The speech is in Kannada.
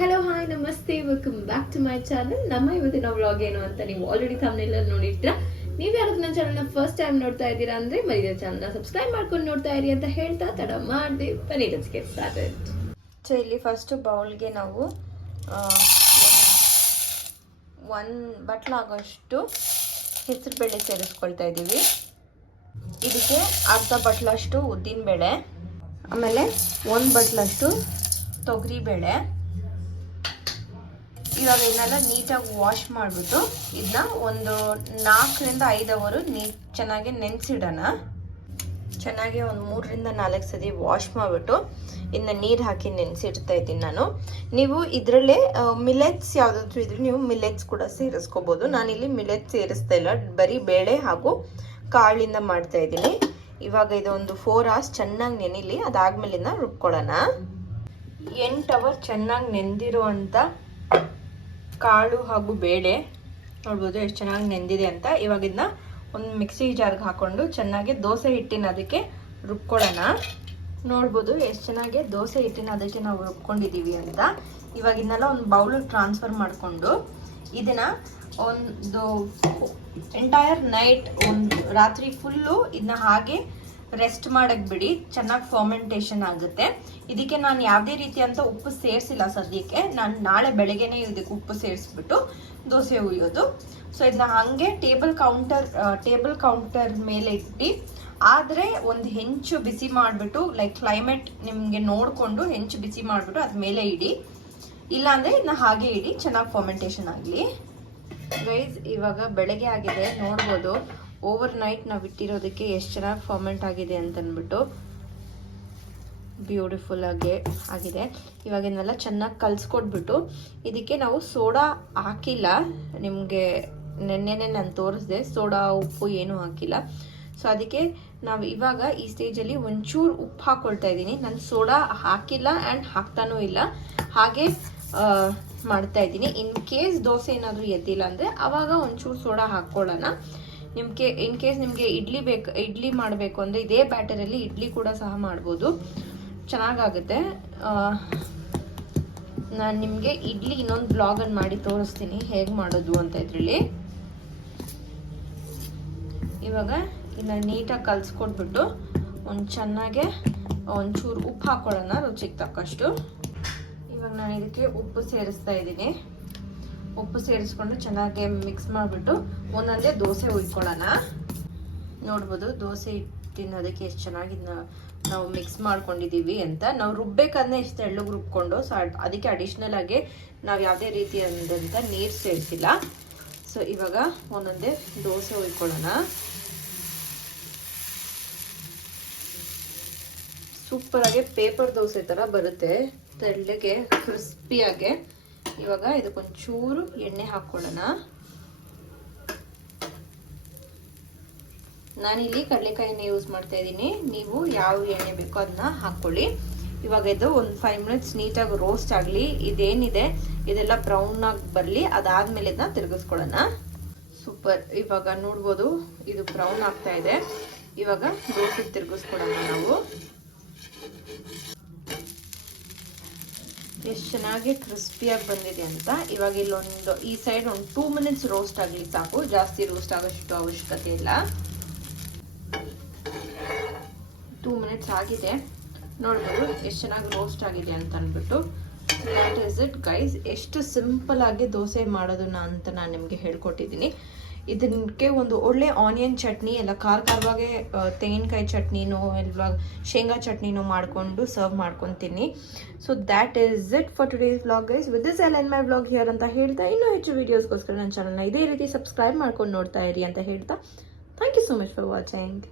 ಹಲೋ ಹಾಯ್ ನಮಸ್ತೆ, welcome back to my channel. ನಮ್ಮ ಇವತ್ತಿನ ವ್ಲಾಗ್ ಏನು ಅಂತ ನೀವು ಆಲ್ರೆಡಿ ಥಂಬ್ನೇಲ್ ಅಲ್ಲಿ ನೋಡಿರ್ತೀರಾ. ನೀವು ಯಾರಾದ್ರೂ ನನ್ನ ಚಾನಲ್ನ ಫಸ್ಟ್ ಟೈಮ್ ನೋಡ್ತಾ ಇದ್ದೀರಾ ಅಂದ್ರೆ ಮರಿದ ಚಾನಲ್ನ ಸಬ್ಸ್ಕ್ರೈಬ್ ಮಾಡ್ಕೊಂಡು ನೋಡ್ತಾ ಇರಿ ಅಂತ ಹೇಳ್ತಾ ತಡ ಮಾಡದೆ ಬನ್ನಿ ಲೆಟ್ಸ್ ಗೆಟ್ ಸ್ಟಾರ್ಟೆಡ್. ಸೊ ಇಲ್ಲಿ ಫಸ್ಟ್ ಬೌಲ್ಗೆ ನಾವು 1 ಬಟ್ಲಾಗೋಷ್ಟು ಹೆಸರು ಬೇಳೆ ಸೇರಿಸ್ಕೊಳ್ತಾ ಇದ್ದೀವಿ. ಇದಕ್ಕೆ ಅರ್ಧ ಬಟ್ಲಷ್ಟು ಉದ್ದಿನ ಬೇಳೆ, ಆಮೇಲೆ 1 ಬಟ್ಲಷ್ಟು ತೊಗರಿ ಬೇಳೆ. ಇವಾಗ ಇದನ್ನೆಲ್ಲ ನೀಟಾಗಿ ವಾಶ್ ಮಾಡಿಬಿಟ್ಟು ಇದನ್ನ ಒಂದು 4 ರಿಂದ 5 ಅವರು ಚೆನ್ನಾಗಿ ನೆನೆಸಿಡೋಣ. ಚೆನ್ನಾಗಿ ಒಂದು 3 ರಿಂದ 4 ಸತಿ ವಾಶ್ ಮಾಡಿಬಿಟ್ಟು ಇನ್ನು ನೀರು ಹಾಕಿ ನೆನೆಸಿಡ್ತಾ ಇದ್ದೀನಿ ನಾನು. ನೀವು ಇದರಲ್ಲೇ ಮಿಲೆಟ್ಸ್ ಯಾವುದಾದ್ರೂ ಇದ್ರೆ ನೀವು ಮಿಲೆಟ್ಸ್ ಕೂಡ ಸೇರಿಸ್ಕೋಬೋದು. ನಾನಿಲ್ಲಿ ಮಿಲೆಟ್ಸ್ ಸೇರಿಸ್ತಾ ಇಲ್ಲ, ಬರೀ ಬೇಳೆ ಹಾಗೂ ಕಾಳಿಂದ ಮಾಡ್ತಾ ಇದ್ದೀನಿ. ಇವಾಗ ಇದು ಒಂದು 4 hours ಚೆನ್ನಾಗಿ ನೆನಿಲಿ. ಅದಾದ್ಮೇಲೆ ಇದನ್ನ ರುಬ್ಕೊಳ್ಳೋಣ. 8 hour ಚೆನ್ನಾಗಿ ನೆಂದಿರುವಂಥ ಕಾಳು ಹಾಗೂ ಬೇಳೆ ನೋಡ್ಬೋದು ಎಷ್ಟು ಚೆನ್ನಾಗಿ ನೆಂದಿದೆ ಅಂತ. ಇವಾಗ ಇದನ್ನ ಒಂದು ಮಿಕ್ಸಿ ಜಾರ್ಗೆ ಹಾಕೊಂಡು ಚೆನ್ನಾಗಿ ದೋಸೆ ಹಿಟ್ಟಿನ ಅದಕ್ಕೆ ರುಬ್ಕೊಳ್ಳೋಣ. ನೋಡ್ಬೋದು ಎಷ್ಟು ಚೆನ್ನಾಗಿ ದೋಸೆ ಹಿಟ್ಟಿನ ಅದಕ್ಕೆ ನಾವು ರುಬ್ಕೊಂಡಿದ್ದೀವಿ ಅಂತ. ಇವಾಗ ಇದನ್ನೆಲ್ಲ ಒಂದು ಬೌಲಿಗೆ ಟ್ರಾನ್ಸ್ಫರ್ ಮಾಡಿಕೊಂಡು ಇದನ್ನ ಒಂದು ಎಂಟೈರ್ ನೈಟ್, ಒಂದು ರಾತ್ರಿ ಫುಲ್ಲು ಇದನ್ನ ಹಾಗೆ ರೆಸ್ಟ್ ಮಾಡಕ್ಕೆ ಬಿಡಿ. ಚೆನ್ನಾಗಿ ಫರ್ಮೆಂಟೇಷನ್ ಆಗುತ್ತೆ. ಇದಕ್ಕೆ ನಾನು ಯಾವುದೇ ರೀತಿ ಅಂತ ಉಪ್ಪು ಸೇರಿಸಿಲ್ಲ ಸದ್ಯಕ್ಕೆ. ನಾನು ನಾಳೆ ಬೆಳಗ್ಗೆನೇ ಇದಕ್ಕೆ ಉಪ್ಪು ಸೇರಿಸ್ಬಿಟ್ಟು ದೋಸೆ ಹುಯ್ಯೋದು. ಸೊ ಇದನ್ನ ಹಾಗೆ ಟೇಬಲ್ ಕೌಂಟರ್ ಮೇಲೆ ಇಟ್ಟು, ಆದರೆ ಒಂದು ಹೆಂಚು ಬಿಸಿ ಮಾಡಿಬಿಟ್ಟು ಲೈಕ್ ಕ್ಲೈಮೇಟ್ ನಿಮಗೆ ನೋಡಿಕೊಂಡು ಹೆಂಚು ಬಿಸಿ ಮಾಡಿಬಿಟ್ಟು ಅದ ಮೇಲೆ ಇಡಿ. ಇಲ್ಲಾಂದರೆ ಇದನ್ನ ಹಾಗೆ ಇಡಿ, ಚೆನ್ನಾಗಿ ಫರ್ಮೆಂಟೇಷನ್ ಆಗಲಿ. ಗೈಸ್ ಇವಾಗ ಬೆಳಗ್ಗೆ ಆಗಿದೆ, ನೋಡ್ಬೋದು ಓವರ್ ನೈಟ್ ನಾವು ಇಟ್ಟಿರೋದಕ್ಕೆ ಎಷ್ಟು ಚೆನ್ನಾಗಿ ಫರ್ಮೆಂಟ್ ಆಗಿದೆ ಅಂತಂದ್ಬಿಟ್ಟು. ಬ್ಯೂಟಿಫುಲ್ ಆಗಿದೆ. ಇವಾಗ ಇದನ್ನೆಲ್ಲ ಚೆನ್ನಾಗಿ ಕಲಿಸ್ಕೊಟ್ಬಿಟ್ಟು ಇದಕ್ಕೆ ನಾವು ಸೋಡಾ ಹಾಕಿಲ್ಲ. ನಿಮಗೆ ನೆನ್ನೆನೆ ನಾನು ತೋರಿಸಿದೆ, ಸೋಡಾ ಉಪ್ಪು ಏನೂ ಹಾಕಿಲ್ಲ. ಸೊ ಅದಕ್ಕೆ ನಾವು ಇವಾಗ ಈ ಸ್ಟೇಜಲ್ಲಿ ಒಂಚೂರು ಉಪ್ಪು ಹಾಕ್ಕೊಳ್ತಾ ಇದ್ದೀನಿ. ನಾನು ಸೋಡಾ ಹಾಕಿಲ್ಲ ಆ್ಯಂಡ್ ಹಾಕ್ತಾನೂ ಇಲ್ಲ, ಹಾಗೆ ಮಾಡ್ತಾ ಇದ್ದೀನಿ. ಇನ್ ಕೇಸ್ ದೋಸೆ ಏನಾದರೂ ಎದ್ದಿಲ್ಲ ಅಂದರೆ ಆವಾಗ ಒಂಚೂರು ಸೋಡಾ ಹಾಕ್ಕೊಳ್ಳೋಣ. ಇನ್ ಕೇಸ್ ನಿಮಗೆ ಇಡ್ಲಿ ಮಾಡಬೇಕು ಅಂದರೆ ಇದೇ ಬ್ಯಾಟರಲ್ಲಿ ಇಡ್ಲಿ ಕೂಡ ಸಹ ಮಾಡ್ಬೋದು, ಚೆನ್ನಾಗಾಗುತ್ತೆ. ನಾನು ನಿಮಗೆ ಇಡ್ಲಿ ಇನ್ನೊಂದು ಬ್ಲಾಗನ್ನು ಮಾಡಿ ತೋರಿಸ್ತೀನಿ ಹೇಗೆ ಮಾಡೋದು ಅಂತ. ಇದರಲ್ಲಿ ಇವಾಗ ಇದನ್ನ ನೀಟಾಗಿ ಕಲಿಸ್ಕೊಟ್ಬಿಟ್ಟು ಚೆನ್ನಾಗೆ ಒಂಚೂರು ಉಪ್ಪು ಹಾಕ್ಕೊಳ್ಳೋಣ, ರುಚಿಗೆ ತಕ್ಕಷ್ಟು. ಇವಾಗ ನಾನು ಇದಕ್ಕೆ ಉಪ್ಪು ಸೇರಿಸ್ತಾ ಇದ್ದೀನಿ. ಉಪ್ಪು ಸೇರಿಸ್ಕೊಂಡು ಚೆನ್ನಾಗಿ ಮಿಕ್ಸ್ ಮಾಡಿಬಿಟ್ಟು ಒಂದೊಂದೇ ದೋಸೆ ಹುಯ್ಕೊಳ್ಳೋಣ. ನೋಡ್ಬೋದು ದೋಸೆ ಹಿಟ್ಟಿನ ಅದಕ್ಕೆ ಎಷ್ಟು ಚೆನ್ನಾಗಿ ನಾವು ಮಿಕ್ಸ್ ಮಾಡ್ಕೊಂಡಿದ್ದೀವಿ ಅಂತ. ನಾವು ರುಬ್ಬೇಕಾದ್ರೆ ಎಷ್ಟು ತೆಳ್ಳಗೆ ರುಬ್ಕೊಂಡು, ಸೊ ಅದಕ್ಕೆ ಅಡಿಷ್ನಲ್ ಆಗಿ ನಾವು ಯಾವುದೇ ರೀತಿಯಾದಂಥ ನೀರು ಸೇರಿಸಿಲ್ಲ. ಸೊ ಇವಾಗ ಒಂದೊಂದೇ ದೋಸೆ ಹುಯ್ಕೊಳ್ಳೋಣ. ಸೂಪರಾಗಿ ಪೇಪರ್ ದೋಸೆ ಥರ ಬರುತ್ತೆ, ತೆಳ್ಳಗೆ ಕ್ರಿಸ್ಪಿಯಾಗೆ. ಇವಾಗ ಇದಕ್ಕೊಂಚೂರು ಎಣ್ಣೆ ಹಾಕ್ಕೊಳ್ಳೋಣ. ನಾನಿಲ್ಲಿ ಕಡಲೆಕಾಯಿನ ಯೂಸ್ ಮಾಡ್ತಾ ಇದ್ದೀನಿ, ನೀವು ಯಾವ ಎಣ್ಣೆ ಬೇಕೋ ಅದನ್ನ ಹಾಕ್ಕೊಳ್ಳಿ. ಇವಾಗ ಇದು ಒಂದು 5 minutes ನೀಟಾಗಿ ರೋಸ್ಟ್ ಆಗಲಿ. ಇದೇನಿದೆ ಇದೆಲ್ಲ ಬ್ರೌನ್ ಆಗಿ ಬರಲಿ. ಅದಾದ್ಮೇಲೆ ಇದನ್ನ ತಿರುಗಿಸ್ಕೊಳ್ಳೋಣ. ಸೂಪರ್. ಇವಾಗ ನೋಡ್ಬೋದು ಇದು ಬ್ರೌನ್ ಆಗ್ತಾ ಇದೆ. ಇವಾಗ ದೋಸೆ ತಿರುಗಿಸ್ಕೊಳ್ಳೋಣ ನಾವು. ಎಷ್ಟು ಚೆನ್ನಾಗಿ ಕ್ರಿಸ್ಪಿಯಾಗಿ ಬಂದಿದೆ ಅಂತ. ಇವಾಗ ಇಲ್ಲೊಂದು ಈ ಸೈಡ್ ಒಂದು 2 minutes ರೋಸ್ಟ್ ಆಗಲಿ ಸಾಕು, ಜಾಸ್ತಿ ರೋಸ್ಟ್ ಆಗೋಷ್ಟು ಅವಶ್ಯಕತೆ ಇಲ್ಲ. 2 minutes ಆಗಿದೆ, ನೋಡ್ಬೋದು ಎಷ್ಟು ಚೆನ್ನಾಗಿ ರೋಸ್ಟ್ ಆಗಿದೆ ಅಂತ ಅಂದ್ಬಿಟ್ಟು. That is it guys. ಎಷ್ಟು ಸಿಂಪಲ್ ಆಗಿ ದೋಸೆ ಮಾಡೋದನ್ನ ಅಂತ ನಾನು ನಿಮಗೆ ಹೇಳ್ಕೊಟ್ಟಿದ್ದೀನಿ. ಇದಕ್ಕೆ ಒಂದು ಒಳ್ಳೆ ಆನಿಯನ್ ಚಟ್ನಿ, ಎಲ್ಲ ಖಾರವಾಗೆ ತೆಂಗಿನಕಾಯಿ ಚಟ್ನಿನೋ ಇಲ್ಲ ಶೇಂಗಾ ಚಟ್ನಿನೋ ಮಾಡಿಕೊಂಡು ಸರ್ವ್ ಮಾಡ್ಕೊತೀನಿ. So that is it for today's vlog guys. With this I end my vlog here ಅಂತ ಹೇಳ್ತಾ, ಇನ್ನೂ ಹೆಚ್ಚು ವೀಡಿಯೋಸ್ಗೋಸ್ಕರ ನನ್ನ ಚಾನಲ್ನ ಇದೇ ರೀತಿ ಸಬ್ಸ್ಕ್ರೈಬ್ ಮಾಡ್ಕೊಂಡು ನೋಡ್ತಾ ಇರಿ ಅಂತ ಹೇಳ್ತಾ, thank you so much for watching.